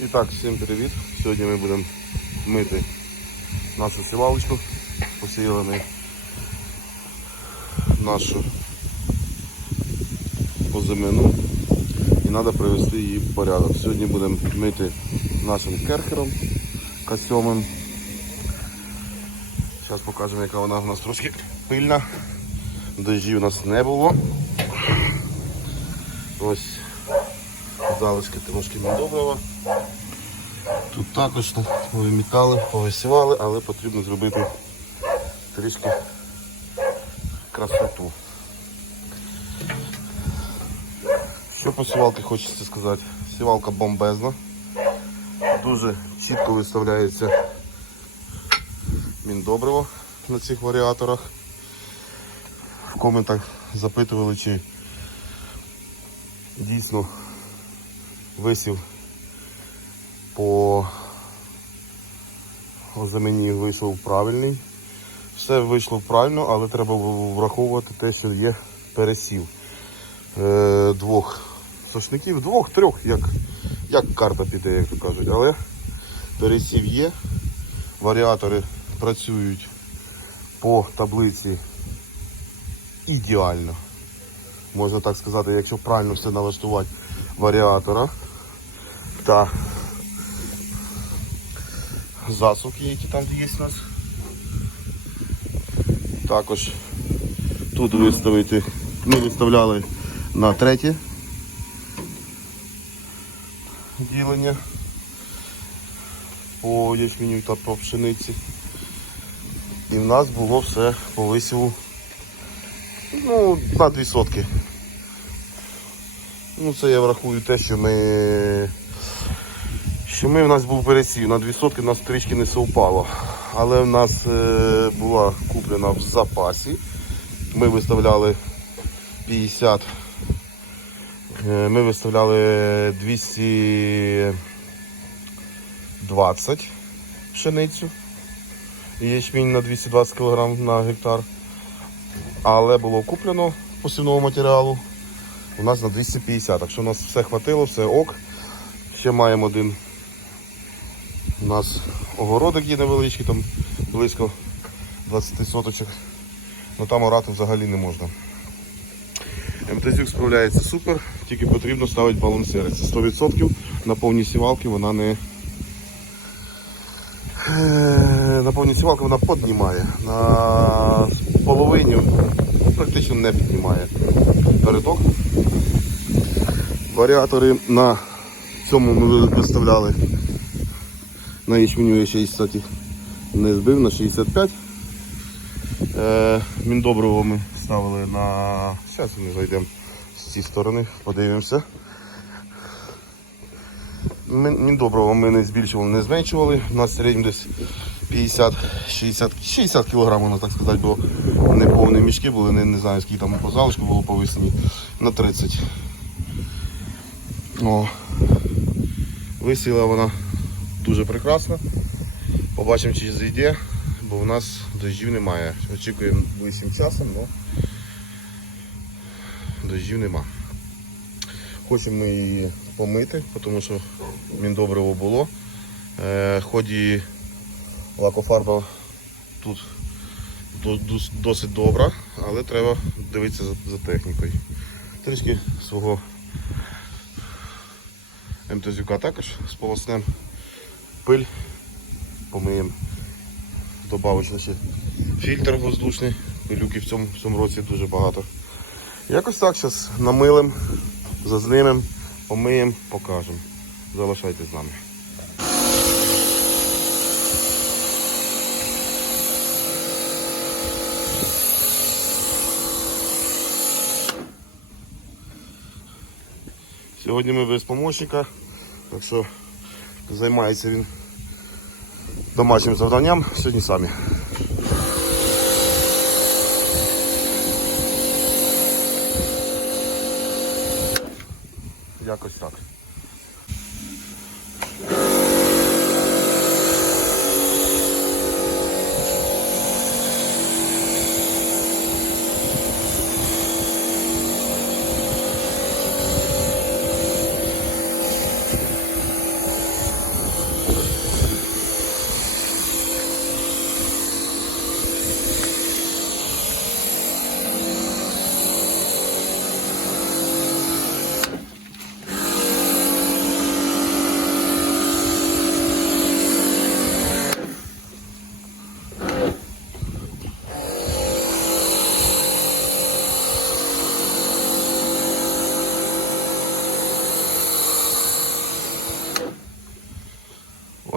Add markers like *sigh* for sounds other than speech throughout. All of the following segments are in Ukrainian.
І так, всім привіт. Сьогодні ми будемо мити нашу сівалочку. Посіяли нашу озимину і треба привести її в порядок. Сьогодні будемо мити нашим керхером К7. Зараз покажемо, яка вона у нас трошки пильна. Дождів у нас не було. Ось залишки трошки недоброго. Тут також повимітали, повисівали, але потрібно зробити трішки красоту. Що по сівалки хочеться сказати? Сівалка бомбезна. Дуже чітко виставляється міндобриво на цих варіаторах. В коментах запитували, чи дійсно висів по озимені вийшов правильний. Все вийшло правильно, але треба враховувати те, що є пересів е, двох сошників, двох-трьох, як, як карта піде, як то кажуть. Але пересів є. Варіатори працюють по таблиці ідеально. Можна так сказати, якщо правильно все налаштувати варіатора та засувки, які там є у нас. Також тут виставити, ми виставляли на третє ділення по ячменю та по пшениці. І в нас було все по висіву ну, на дві сотки. Ну це я врахую те, що ми що ми в нас був пересів. На дві сотки в нас трішки не совпало. Але в нас е, була куплена в запасі. Ми виставляли 50. е, Ми виставляли 220 пшеницю. Ячмінь на 220 кг на гектар. Але було куплено посівного матеріалу у нас на 250. Так що у нас все хватило, все ок. Ще маємо один у нас огородик є невеличкий, там близько 20 соточок. Ну там орати взагалі не можна. МТЗюк справляється супер, тільки потрібно ставити балансири. Це 100% на повній сівалки вона не Е, на повній сівалки вона піднімає. На половині практично не піднімає передок. Варіатори на цьому ми виставляли на ячменю я ще кстати, не збив на 65. Е, Міндобриво ми ставили на... Зараз ми зайдемо з цієї сторони, подивимося. Міндобриво ми не збільшували, не зменшували. У нас в середньому десь 50-60 60 кг, можна так сказати, бо не повні мішки були, не, не знаю, скільки там по залишку було по весні, на 30. О, висіла вона дуже прекрасно. Побачимо, чи зайде, бо в нас дощів немає. Очікуємо близьким часом, але дощів нема. Хочемо її помити, тому що міндобриво було. Е, ході лакофарба тут досить добра, але треба дивитися за, технікою. Трішки свого МТЗюка також сполоснем пиль, помиємо. Добавочно фільтр воздушний, пилюки в цьому, в цьому році дуже багато. Якось так зараз намилим, зазнимем, помиємо, покажемо. Залишайтесь з нами. Сьогодні ми без помощника, так що займається він домашнім завданням, сьогодні самі. Якось так.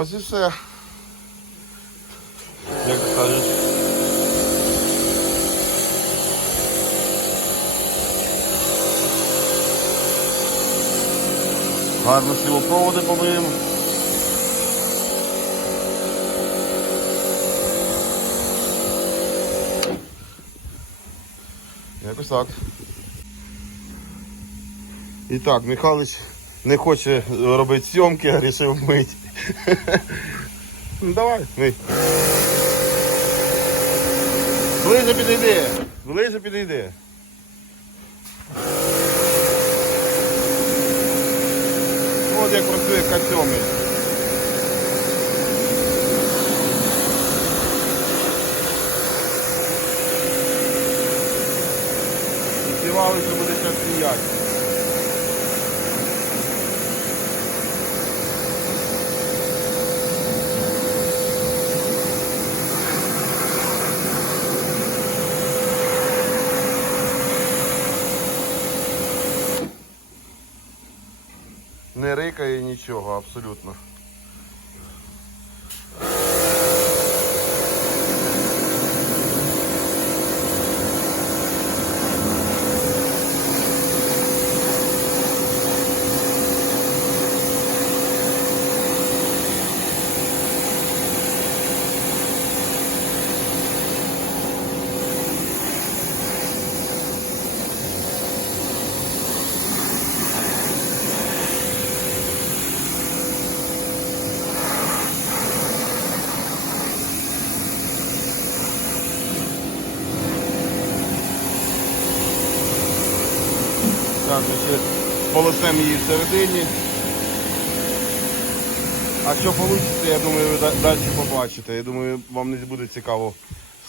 Ось і все. Як кажуть. Гарно сілопроводи помиємо. Якось так. І так, Михайлович не хоче робити зйомки, а вирішив мити. *laughs* Ну давай, мий. Ближе підійди. Ближе підійди. От як працює кацьомий. Співали, що буде зараз сміяти. Не рикає нічого, абсолютно. Так, ще полосемо її всередині. А що вийде, я думаю, ви далі побачите. Я думаю, вам не буде цікаво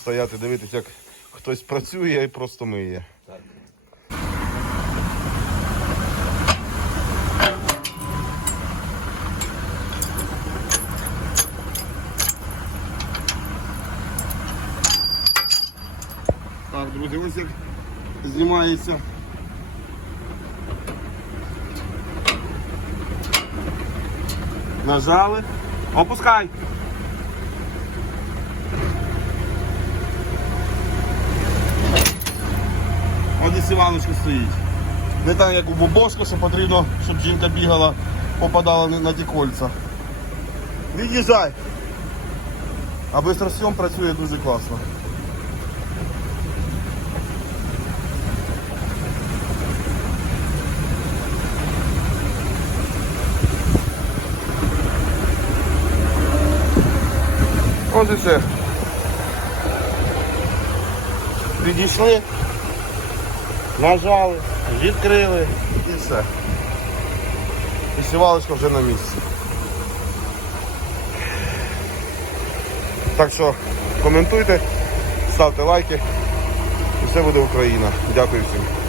стояти, дивитися, як хтось працює і просто миє. Так, друзі, ось як знімається. Нажали. Опускай. Ось і сівалочка стоїть. Не так, як у бобошка, що потрібно, щоб жінка бігала, попадала на- на ті кольця. Від'їжджай. А бистросйом працює дуже класно. Все. Підійшли, нажали, відкрили і все. І сівалочка вже на місці. Так що коментуйте, ставте лайки. І все буде Україна. Дякую всім.